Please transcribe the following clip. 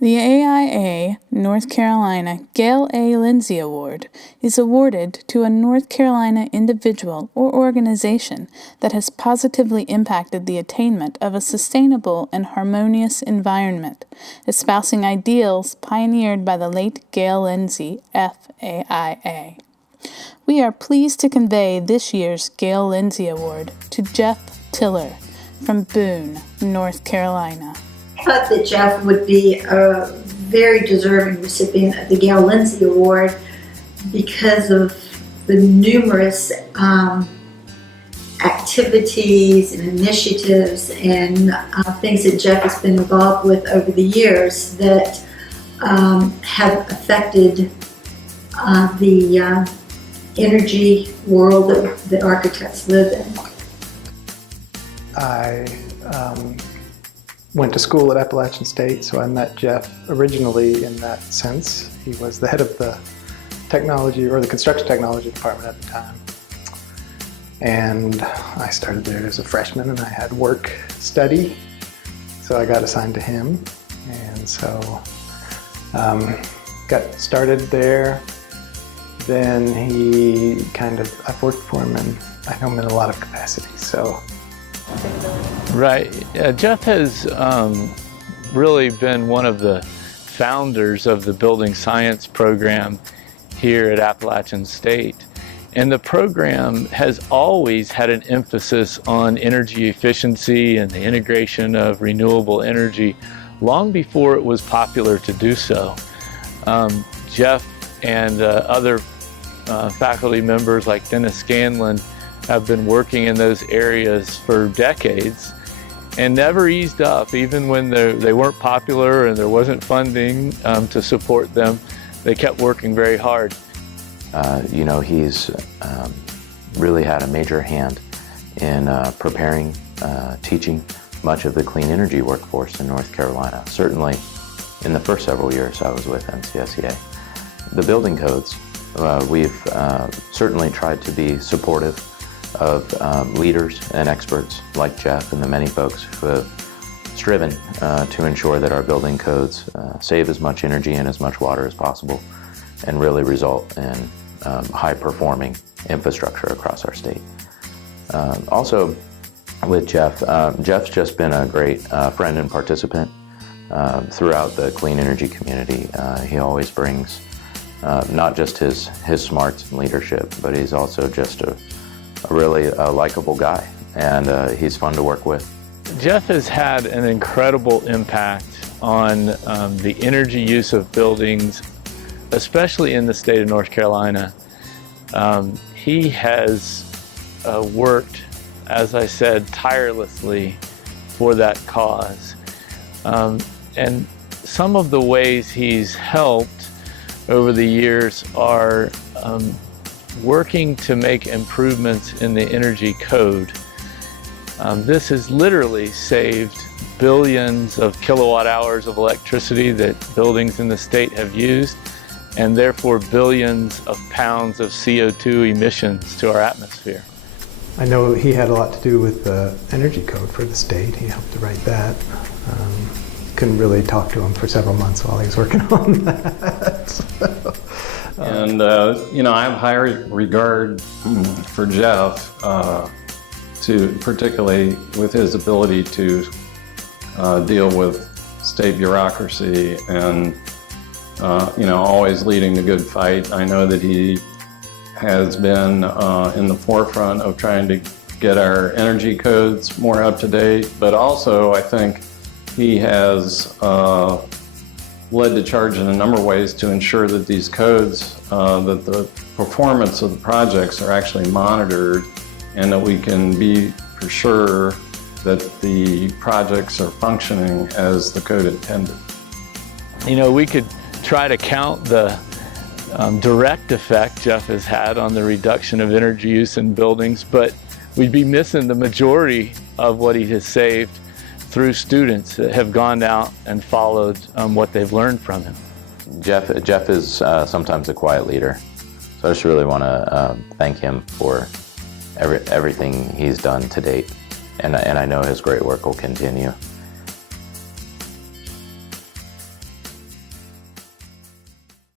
The AIA North Carolina Gail Lindsey Award is awarded to a North Carolina individual or organization that has positively impacted the attainment of a sustainable and harmonious environment, espousing ideals pioneered by the late Gail Lindsey, FAIA. We are pleased to convey this year's Gail Lindsey Award to Jeff Tiller from Boone, North Carolina. I thought that Jeff would be a very deserving recipient of the Gail Lindsey Award because of the numerous activities and initiatives and things that Jeff has been involved with over the years that have affected the energy world that architects live in. I went to school at Appalachian State, so I met Jeff originally in that sense. He was the head of the technology or the construction technology department at the time. And I started there as a freshman and I had work study, so I got assigned to him. And so got started there. Then I've worked for him and I know him in a lot of capacities, so. Right. Jeff has really been one of the founders of the building science program here at Appalachian State. And the program has always had an emphasis on energy efficiency and the integration of renewable energy long before it was popular to do so. Jeff and other faculty members like Dennis Scanlon have been working in those areas for decades and never eased up, even when they weren't popular and there wasn't funding to support them. They kept working very hard. He's really had a major hand in preparing, teaching much of the clean energy workforce in North Carolina. Certainly in the first several years I was with NCSEA. The building codes, we've certainly tried to be supportive of leaders and experts like Jeff and the many folks who have striven to ensure that our building codes save as much energy and as much water as possible and really result in high-performing infrastructure across our state. Also with Jeff, Jeff's just been a great friend and participant throughout the clean energy community. He always brings not just his smarts and leadership, but he's also just a really likable guy, and he's fun to work with. Jeff has had an incredible impact on the energy use of buildings, especially in the state of North Carolina. He has worked, as I said, tirelessly for that cause. And some of the ways he's helped over the years are working to make improvements in the energy code. This has literally saved billions of kilowatt hours of electricity that buildings in the state have used, and therefore billions of pounds of CO2 emissions to our atmosphere. I know he had a lot to do with the energy code for the state. He helped to write that. Couldn't really talk to him for several months while he was working on that. So. And, I have high regard for Jeff, particularly with his ability to deal with state bureaucracy and, always leading the good fight. I know that he has been in the forefront of trying to get our energy codes more up to date, but also I think he has led the charge in a number of ways to ensure that these codes, that the performance of the projects are actually monitored and that we can be for sure that the projects are functioning as the code intended. We could try to count the direct effect Jeff has had on the reduction of energy use in buildings, but we'd be missing the majority of what he has saved through students that have gone out and followed what they've learned from him. Jeff is sometimes a quiet leader, so I just really want to thank him for everything he's done to date, and I know his great work will continue.